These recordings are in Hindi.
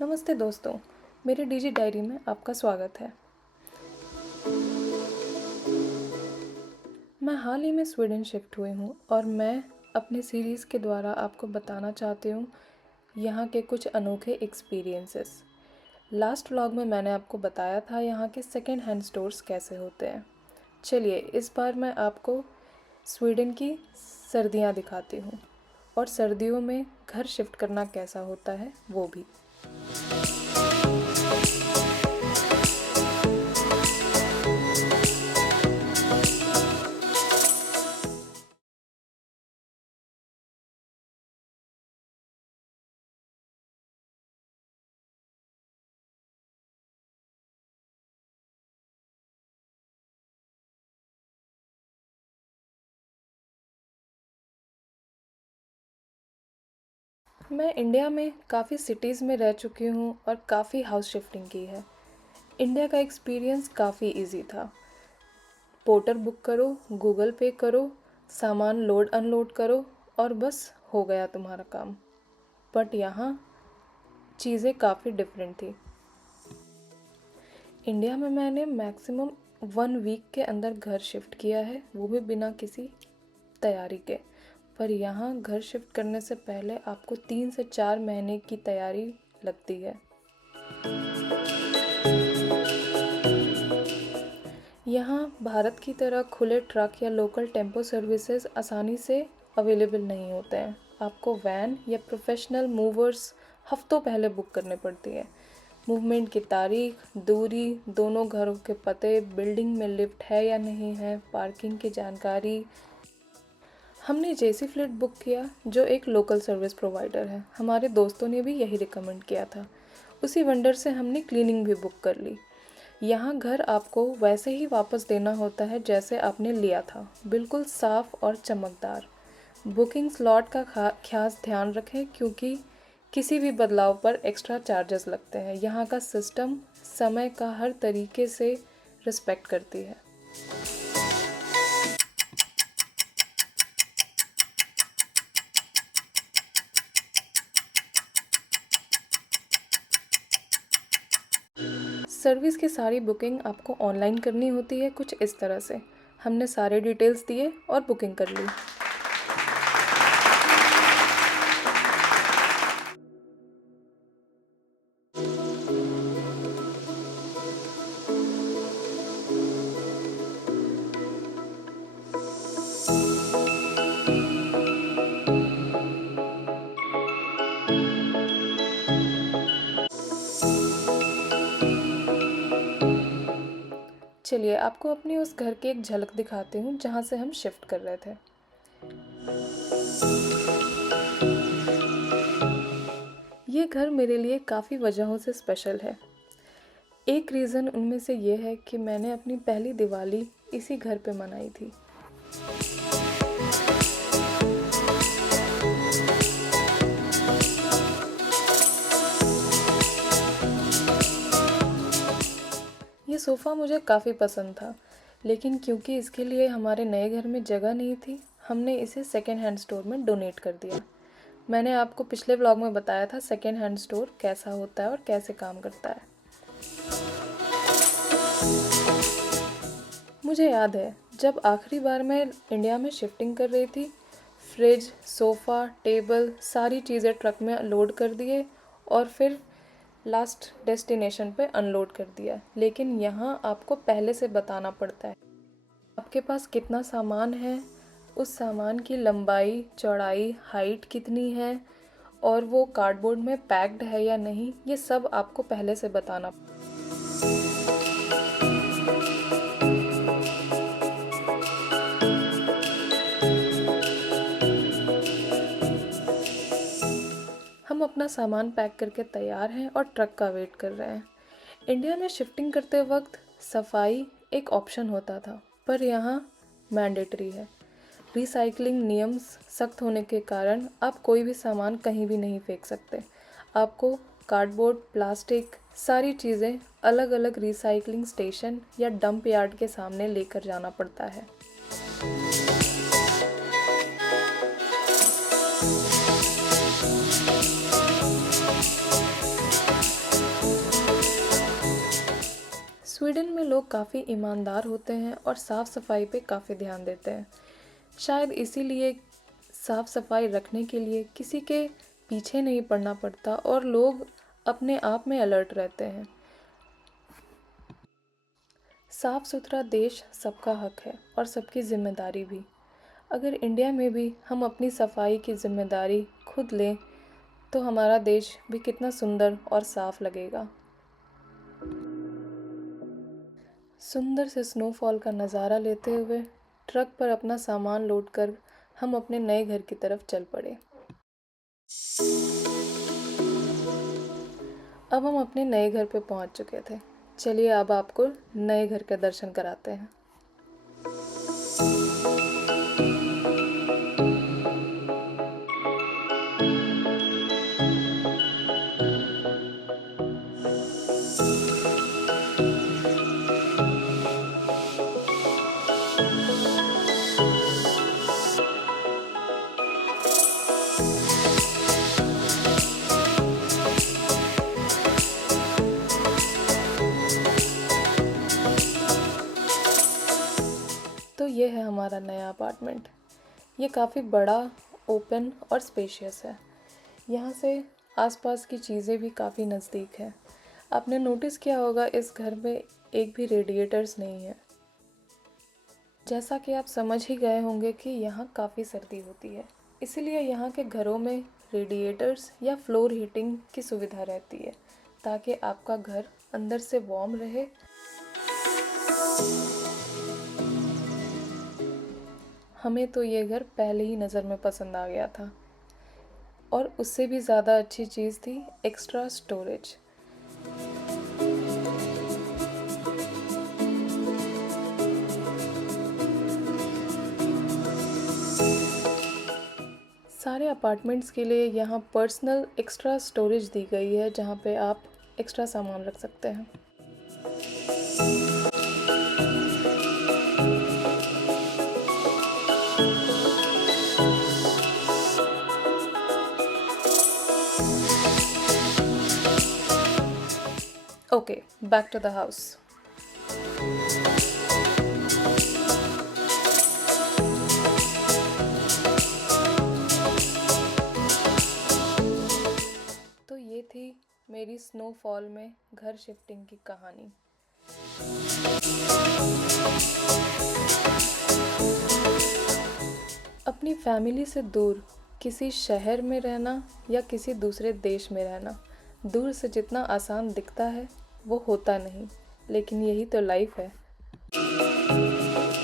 नमस्ते दोस्तों, मेरी डीजी डायरी में आपका स्वागत है। मैं हाल ही में स्वीडन शिफ्ट हुई हूँ और मैं अपने सीरीज़ के द्वारा आपको बताना चाहती हूँ यहाँ के कुछ अनोखे एक्सपीरियंसेस। लास्ट व्लॉग में मैंने आपको बताया था यहाँ के सेकेंड हैंड स्टोर्स कैसे होते हैं। चलिए इस बार मैं आपको स्वीडन की सर्दियाँ दिखाती हूँ और सर्दियों में घर शिफ्ट करना कैसा होता है वो भी। मैं इंडिया में काफ़ी सिटीज़ में रह चुकी हूँ और काफ़ी हाउस शिफ्टिंग की है। इंडिया का एक्सपीरियंस काफ़ी इजी था। पोर्टर बुक करो, गूगल पे करो, सामान लोड अनलोड करो और बस हो गया तुम्हारा काम। बट यहाँ चीज़ें काफ़ी डिफरेंट थी। इंडिया में मैंने मैक्सिमम 1 वीक के अंदर घर शिफ्ट किया है, वो भी बिना किसी तैयारी के। पर यहाँ घर शिफ्ट करने से पहले आपको 3 से 4 महीने की तैयारी लगती है। यहाँ भारत की तरह खुले ट्रक या लोकल टेम्पो सर्विसेज आसानी से अवेलेबल नहीं होते हैं। आपको वैन या प्रोफेशनल मूवर्स हफ्तों पहले बुक करने पड़ती है। मूवमेंट की तारीख, दूरी, दोनों घरों के पते, बिल्डिंग में लिफ्ट है या नहीं है, पार्किंग की जानकारी। हमने जेसी फ्लिट बुक किया जो एक लोकल सर्विस प्रोवाइडर है। हमारे दोस्तों ने भी यही रिकमेंड किया था। उसी वेंडर से हमने क्लीनिंग भी बुक कर ली। यहाँ घर आपको वैसे ही वापस देना होता है जैसे आपने लिया था, बिल्कुल साफ़ और चमकदार। बुकिंग स्लॉट का खास ध्यान रखें क्योंकि किसी भी बदलाव पर एक्स्ट्रा चार्जेस लगते हैं। यहाँ का सिस्टम समय का हर तरीके से रिस्पेक्ट करती है। सर्विस की सारी बुकिंग आपको ऑनलाइन करनी होती है कुछ इस तरह से। हमने सारे डिटेल्स दिए और बुकिंग कर ली। चलिए आपको अपनी उस घर की एक झलक दिखाती हूँ जहाँ से हम शिफ्ट कर रहे थे। ये घर मेरे लिए काफ़ी वजहों से स्पेशल है। एक रीज़न उनमें से ये है कि मैंने अपनी पहली दिवाली इसी घर पे मनाई थी। ये सोफ़ा मुझे काफ़ी पसंद था, लेकिन क्योंकि इसके लिए हमारे नए घर में जगह नहीं थी, हमने इसे सेकेंड हैंड स्टोर में डोनेट कर दिया। मैंने आपको पिछले व्लॉग में बताया था सेकेंड हैंड स्टोर कैसा होता है और कैसे काम करता है। मुझे याद है जब आखिरी बार मैं इंडिया में शिफ्टिंग कर रही थी, फ्रिज, सोफ़ा, टेबल सारी चीज़ें ट्रक में लोड कर दिए और फिर लास्ट डेस्टिनेशन पे अनलोड कर दिया। लेकिन यहाँ आपको पहले से बताना पड़ता है आपके पास कितना सामान है, उस सामान की लंबाई, चौड़ाई, हाइट कितनी है और वो कार्डबोर्ड में पैक्ड है या नहीं, ये सब आपको पहले से बताना। हम अपना सामान पैक करके तैयार हैं और ट्रक का वेट कर रहे हैं। इंडिया में शिफ्टिंग करते वक्त सफाई एक ऑप्शन होता था, पर यहाँ मैंडेटरी है। रिसाइकलिंग नियम सख्त होने के कारण आप कोई भी सामान कहीं भी नहीं फेंक सकते। आपको कार्डबोर्ड, प्लास्टिक सारी चीज़ें अलग अलग रिसाइकलिंग स्टेशन या डंप यार्ड के सामने लेकर जाना पड़ता है। स्वीडन में लोग काफ़ी ईमानदार होते हैं और साफ़ सफाई पे काफ़ी ध्यान देते हैं। शायद इसीलिए साफ़ सफाई रखने के लिए किसी के पीछे नहीं पड़ना पड़ता और लोग अपने आप में अलर्ट रहते हैं। साफ़ सुथरा देश सबका हक है और सबकी जिम्मेदारी भी। अगर इंडिया में भी हम अपनी सफाई की जिम्मेदारी खुद लें तो हमारा देश भी कितना सुंदर और साफ लगेगा। सुंदर से स्नोफॉल का नज़ारा लेते हुए ट्रक पर अपना सामान लोड कर हम अपने नए घर की तरफ चल पड़े। अब हम अपने नए घर पे पहुंच चुके थे। चलिए अब आपको नए घर के दर्शन कराते हैं। तो ये है हमारा नया अपार्टमेंट। ये काफ़ी बड़ा, ओपन और स्पेशियस है। यहाँ से आसपास की चीज़ें भी काफ़ी नज़दीक है। आपने नोटिस किया होगा इस घर में एक भी रेडिएटर्स नहीं है। जैसा कि आप समझ ही गए होंगे कि यहाँ काफ़ी सर्दी होती है, इसीलिए यहाँ के घरों में रेडिएटर्स या फ्लोर हीटिंग की सुविधा रहती है ताकि आपका घर अंदर से वार्म रहे। हमें तो ये घर पहले ही नज़र में पसंद आ गया था और उससे भी ज़्यादा अच्छी चीज़ थी एक्स्ट्रा स्टोरेज। सारे अपार्टमेंट्स के लिए यहाँ पर्सनल एक्स्ट्रा स्टोरेज दी गई है जहाँ पे आप एक्स्ट्रा सामान रख सकते हैं। Okay, back to the house. तो ये थी मेरी स्नोफॉल में घर शिफ्टिंग की कहानी। अपनी फैमिली से दूर किसी शहर में रहना या किसी दूसरे देश में रहना दूर से जितना आसान दिखता है वो होता नहीं, लेकिन यही तो लाइफ है।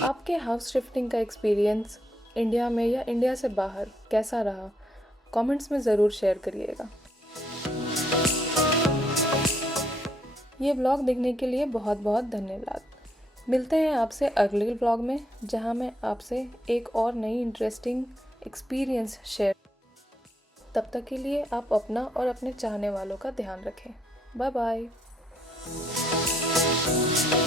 आपके हाउस शिफ्टिंग का एक्सपीरियंस इंडिया में या इंडिया से बाहर कैसा रहा? कमेंट्स में ज़रूर शेयर करिएगा। ये ब्लॉग देखने के लिए बहुत बहुत धन्यवाद। मिलते हैं आपसे अगले ब्लॉग में जहां मैं आपसे एक और नई इंटरेस्टिंग एक्सपीरियंस शेयर। तब तक के लिए आप अपना और अपने चाहने वालों का ध्यान रखें। Bye bye.